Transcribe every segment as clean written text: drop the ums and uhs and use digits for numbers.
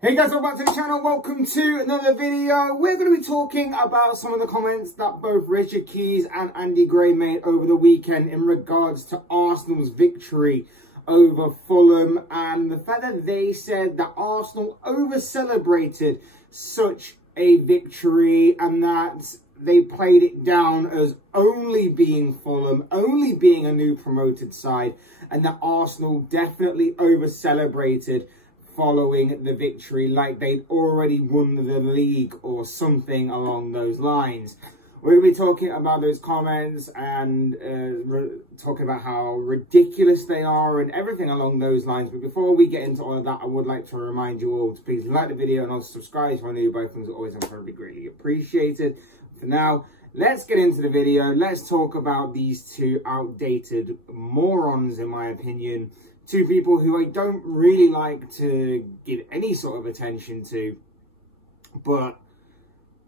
Hey guys, welcome back to the channel. Welcome to another video. We're going to be talking about some of the comments that both Richard Keys and Andy Gray made over the weekend in regards to Arsenal's victory over Fulham and the fact that they said that Arsenal over-celebrated such a victory and that they played it down as only being Fulham, only being a new promoted side, and that Arsenal definitely over-celebrated following the victory like they'd already won the league or something along those lines. We're going to be talking about those comments and talking about how ridiculous they are and everything along those lines. But before we get into all of that, I would like to remind you all to please like the video and also subscribe if you're new. Both things are always incredibly greatly appreciated. For now, let's get into the video. Let's talk about these two outdated morons, in my opinion. Two people who I don't really like to give any sort of attention to, but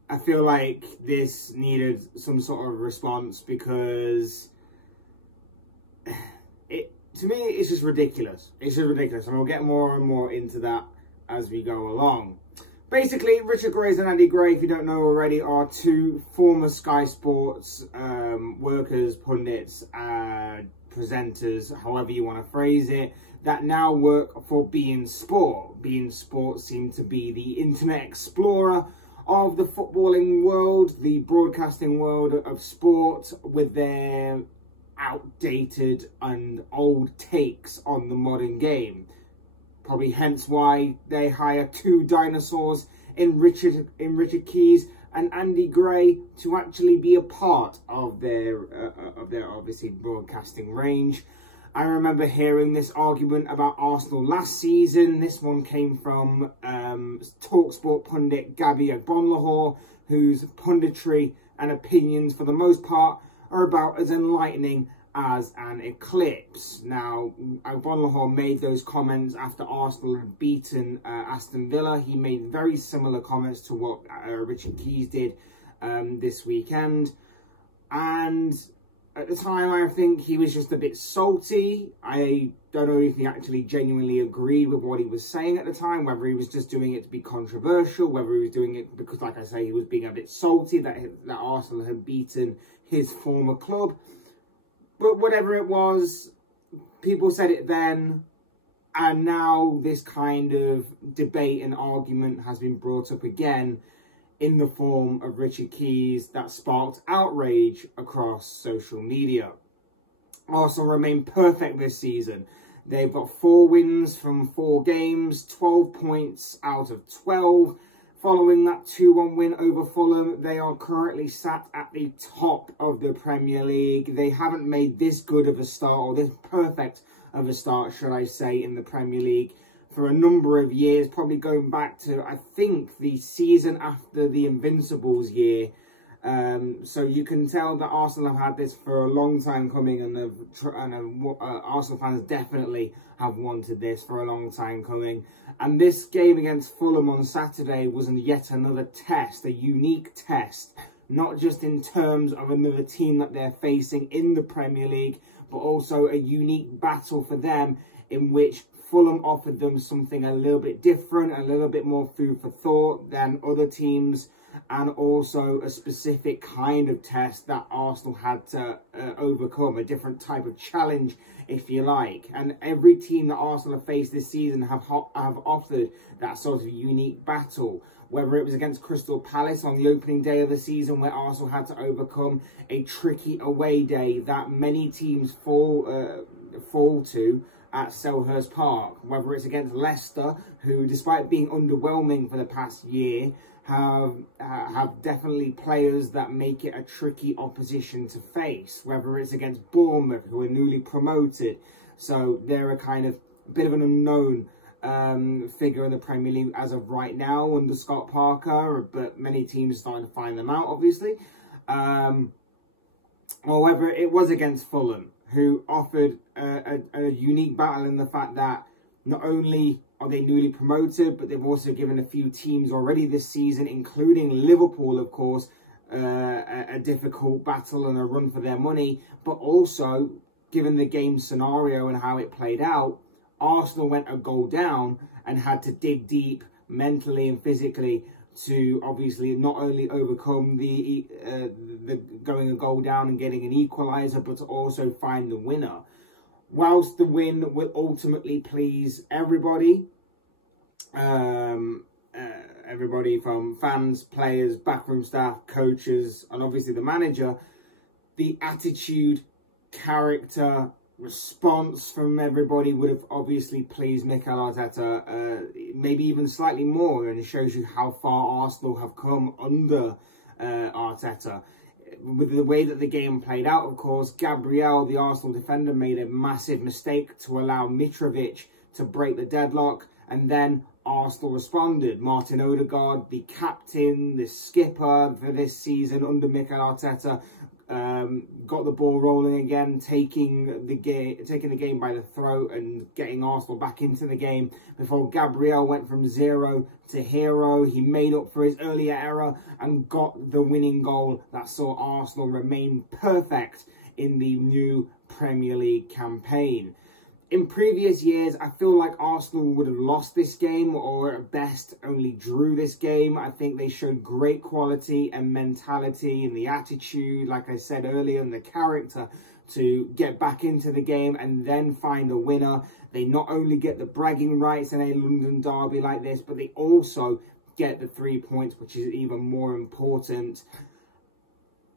I feel like this needed some sort of response because to me, it's just ridiculous. It's just ridiculous, and we'll get more and more into that as we go along. Basically, Richard Gray and Andy Gray, if you don't know already, are two former Sky Sports workers, pundits, presenters, however you want to phrase it, that now work for beIN Sport. beIN Sport seem to be the Internet Explorer of the footballing world, the broadcasting world of sport, with their outdated and old takes on the modern game. Probably hence why they hire two dinosaurs in Richard Keys and Andy Gray to actually be a part of their obviously broadcasting range. I remember hearing this argument about Arsenal last season. This one came from TalkSport pundit Gabby Agbonlahor, whose punditry and opinions for the most part are about as enlightening as an eclipse. Now, Agbonlahor made those comments after Arsenal had beaten Aston Villa. He made very similar comments to what Richard Keys did this weekend. And at the time, I think he was just a bit salty. I don't know if he actually genuinely agreed with what he was saying at the time, whether he was just doing it to be controversial, whether he was doing it because, like I say, he was being a bit salty that Arsenal had beaten his former club. But whatever it was, people said it then, and now this kind of debate and argument has been brought up again in the form of Richard Keys that sparked outrage across social media. Arsenal remain perfect this season. They've got 4 wins from 4 games, 12 points out of 12. Following that 2-1 win over Fulham, they are currently sat at the top of the Premier League. They haven't made this good of a start, or this perfect of a start, should I say, in the Premier League for a number of years, probably going back to, I think, the season after the Invincibles year. So you can tell that Arsenal have had this for a long time coming, and Arsenal fans definitely have wanted this for a long time coming. And this game against Fulham on Saturday was yet another test, a unique test, not just in terms of another team that they're facing in the Premier League, but also a unique battle for them in which Fulham offered them something a little bit different, a little bit more food for thought than other teams, and also a specific kind of test that Arsenal had to overcome, a different type of challenge, if you like. And every team that Arsenal have faced this season have offered that sort of unique battle, whether it was against Crystal Palace on the opening day of the season, where Arsenal had to overcome a tricky away day that many teams fall to at Selhurst Park, whether it's against Leicester, who, despite being underwhelming for the past year, have definitely players that make it a tricky opposition to face, whether it's against Bournemouth, who are newly promoted, so they're a kind of bit of an unknown figure in the Premier League as of right now under Scott Parker, but many teams are starting to find them out, obviously. Or whether it was against Fulham, who offered a unique battle in the fact that not only are they newly promoted, but they've also given a few teams already this season, including Liverpool, of course, a difficult battle and a run for their money. But also, given the game scenario and how it played out, Arsenal went a goal down and had to dig deep, mentally and physically to obviously not only overcome the going a goal down and getting an equaliser, but to also find the winner. Whilst the win will ultimately please everybody, everybody from fans, players, backroom staff, coaches, and obviously the manager, the attitude, character, response from everybody would have obviously pleased Mikel Arteta, maybe even slightly more, and it shows you how far Arsenal have come under Arteta. With the way that the game played out, of course, Gabriel, the Arsenal defender, made a massive mistake to allow Mitrovic to break the deadlock, and then Arsenal responded. Martin Odegaard, the captain, the skipper for this season under Mikel Arteta, got the ball rolling again, taking the game by the throat and getting Arsenal back into the game before Gabriel went from zero to hero. He made up for his earlier error and got the winning goal that saw Arsenal remain perfect in the new Premier League campaign. In previous years, I feel like Arsenal would have lost this game, or at best only drew this game. I think they showed great quality and mentality and the attitude, like I said earlier, and the character to get back into the game and then find a winner. They not only get the bragging rights in a London derby like this, but they also get the 3 points, which is even more important.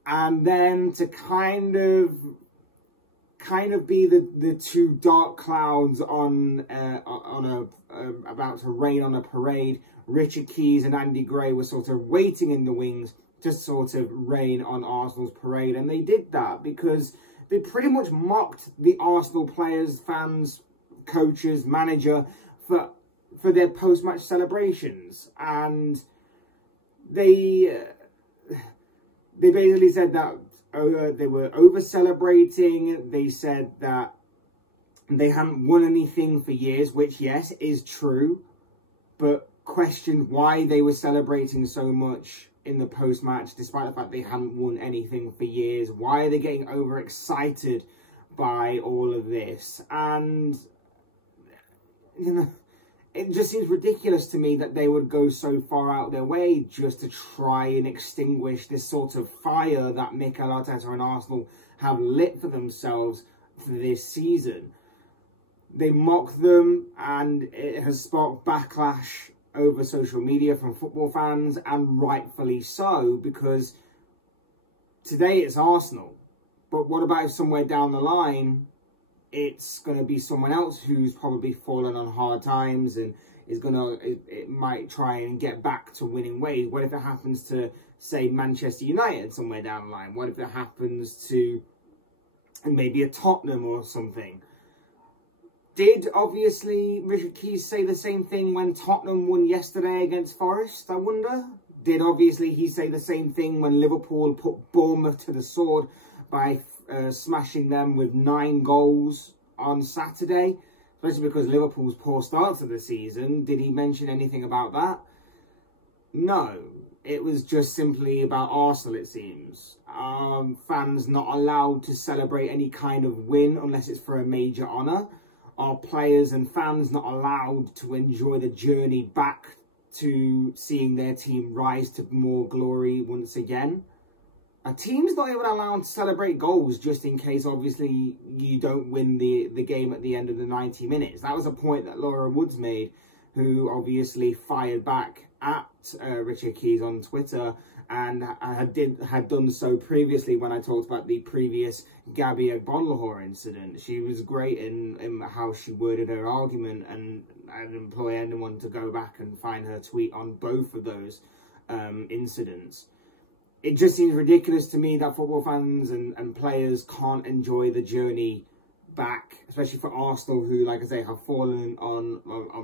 And then to kind of be the two dark clouds about to rain on a parade. Richard Keys and Andy Gray were sort of waiting in the wings to sort of rain on Arsenal's parade, and they did that because they pretty much mocked the Arsenal players, fans, coaches, manager for their post-match celebrations, and they basically said that they were over-celebrating. They said that they hadn't won anything for years, which, yes, is true, but questioned why they were celebrating so much in the post-match, despite the fact they hadn't won anything for years. Why are they getting overexcited by all of this? And, you know, it just seems ridiculous to me that they would go so far out their way just to try and extinguish this sort of fire that Mikel Arteta and Arsenal have lit for themselves for this season. They mock them, and it has sparked backlash over social media from football fans, and rightfully so, because today it's Arsenal. But what about if somewhere down the line it's going to be someone else who's probably fallen on hard times and it might try and get back to winning ways? What if it happens to, say, Manchester United somewhere down the line? What if it happens to maybe a Tottenham or something? Did, obviously, Richard Keys say the same thing when Tottenham won yesterday against Forest, I wonder? Did, obviously, he say the same thing when Liverpool put Bournemouth to the sword by smashing them with 9 goals on Saturday? Especially because Liverpool's poor start to the season. Did he mention anything about that? No. It was just simply about Arsenal, it seems. Fans not allowed to celebrate any kind of win unless it's for a major honour. Our players and fans not allowed to enjoy the journey back to seeing their team rise to more glory once again. A team's not even allowed to celebrate goals just in case, obviously, you don't win the game at the end of the 90 minutes. That was a point that Laura Woods made, who obviously fired back at Richard Keys on Twitter, and had done so previously when I talked about the previous Gabby Agbonlahor incident. She was great in how she worded her argument, and I'd employ anyone to go back and find her tweet on both of those incidents. It just seems ridiculous to me that football fans and players can't enjoy the journey back, especially for Arsenal, who, like I say, have fallen on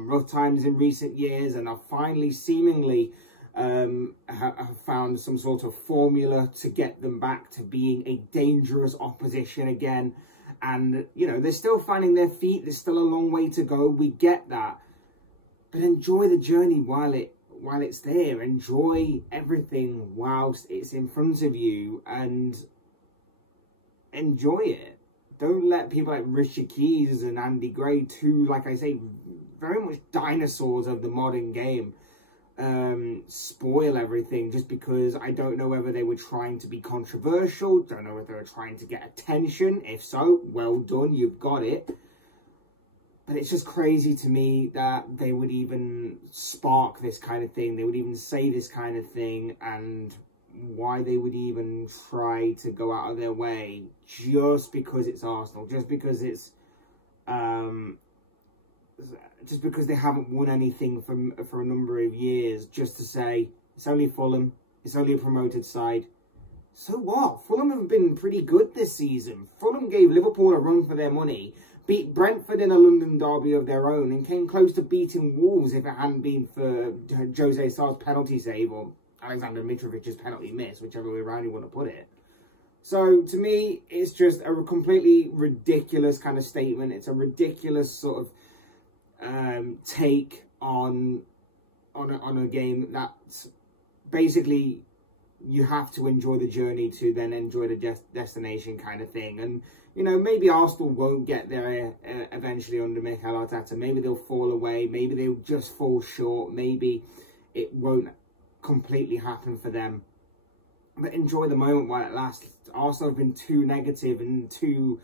rough times in recent years and are finally seemingly have found some sort of formula to get them back to being a dangerous opposition again. And, you know, they're still finding their feet. There's still a long way to go. We get that. But enjoy the journey while it's there. Enjoy everything whilst it's in front of you, and enjoy it. Don't let people like Richard Keys and Andy Gray, two, like I say, very much dinosaurs of the modern game, spoil everything just because I don't know whether they were trying to be controversial, don't know whether they were trying to get attention. If so, well done, you've got it. But it's just crazy to me that they would even spark this kind of thing, they would even say this kind of thing, and why they would even try to go out of their way just because it's Arsenal, just because it's just because they haven't won anything for a number of years, just to say it's only Fulham, it's only a promoted side. So what? Fulham have been pretty good this season. Fulham gave Liverpool a run for their money, beat Brentford in a London derby of their own, and came close to beating Wolves if it hadn't been for Jose Sarr's penalty save or Alexander Mitrovic's penalty miss, whichever way around you want to put it. So, to me, it's just a completely ridiculous kind of statement. It's a ridiculous sort of take on a game that's basically you have to enjoy the journey to then enjoy the destination kind of thing. And, you know, maybe Arsenal won't get there eventually under Mikel Arteta. Maybe they'll fall away. Maybe they'll just fall short. Maybe it won't completely happen for them. But enjoy the moment while it lasts. Arsenal have been too negative and too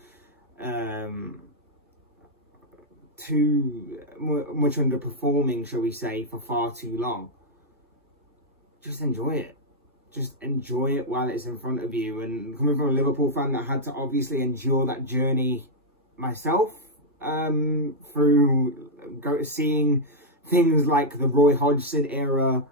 much underperforming, shall we say, for far too long. Just enjoy it. Just enjoy it while it's in front of you. And coming from a Liverpool fan that had to obviously endure that journey myself, through seeing things like the Roy Hodgson era,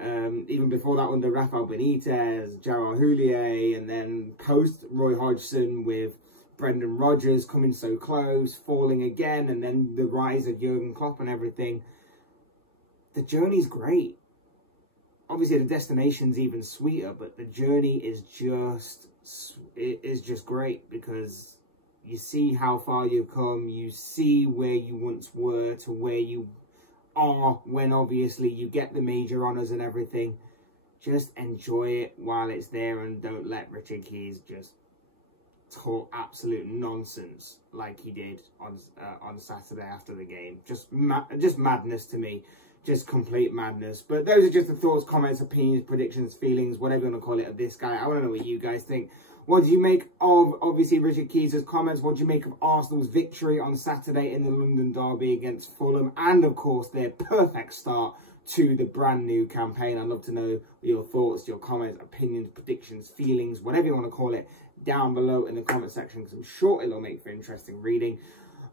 even before that under Rafael Benitez, Gerard Houllier, and then post Roy Hodgson with Brendan Rodgers coming so close, falling again, and then the rise of Jurgen Klopp and everything. The journey's great. Obviously, the destination's even sweeter, but the journey is just great because you see how far you've come, you see where you once were to where you are when obviously you get the major honours and everything. Just enjoy it while it's there and don't let Richard Keys just talk absolute nonsense like he did on Saturday after the game. Just madness to me. Just complete madness. But those are just the thoughts, comments, opinions, predictions, feelings, whatever you want to call it, of this guy. I want to know what you guys think. What do you make of, obviously, Richard Keys' comments? What do you make of Arsenal's victory on Saturday in the London derby against Fulham? And, of course, their perfect start to the brand new campaign. I'd love to know your thoughts, your comments, opinions, predictions, feelings, whatever you want to call it, down below in the comment section, because I'm sure it'll make for interesting reading.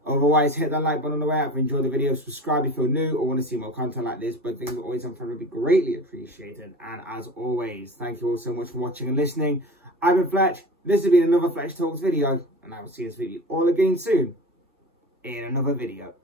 Otherwise, hit that like button on the way out if you enjoyed the video. Subscribe if you're new or want to see more content like this. But things are always on front would be greatly appreciated. And as always, thank you all so much for watching and listening. I've been Fletch. This has been another Fletch Talks video. And I will see this video all again soon in another video.